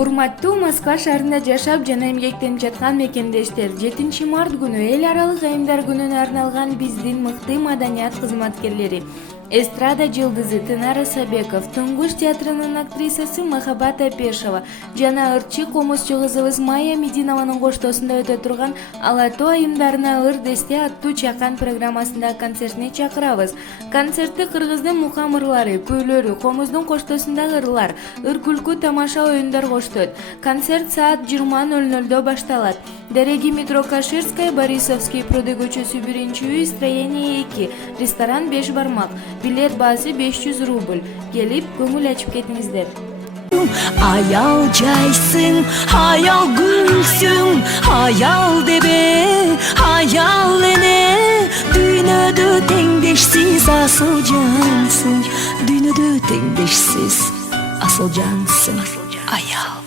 Урматтуу Москва шаарында жашап жана эмгектенип жаткан мекендештер, 7 март күнү эл аралык айымдар күнүнө арналган биздин мыкты маданият кызматкерлери эстрада жылдызы Тынара Сабеков, Туңгуш театрынын актрисасы Махабат Апешова жана ырчы комузчу кызыбыз Майя Мединованын коштоосунда өтө турган Ала тоо айымдарына ыр десте аттуу чакан программасында концертине чакырабыз. Концертти кыргыздын мукам ырлары, күүлөрү, комуздун коштоосундагы ырлар, ыр күлкү тамаша оюндар коштойт. Концерт саат 20:00 башталат. Дереги метро Каширская, Борисовский пруды көчөсү 1-үй, строение 2, ресторан 5 бармак. Билет баасы 500 рубль. Келип, көңүл ачып кетиңиздер. Аял жайсың, аял гүлсүң, аял дебе, аял эне, дүйнөдө теңдешсиз асыл жансың, дүйнөдө теңдешсиз асыл жансың, аял.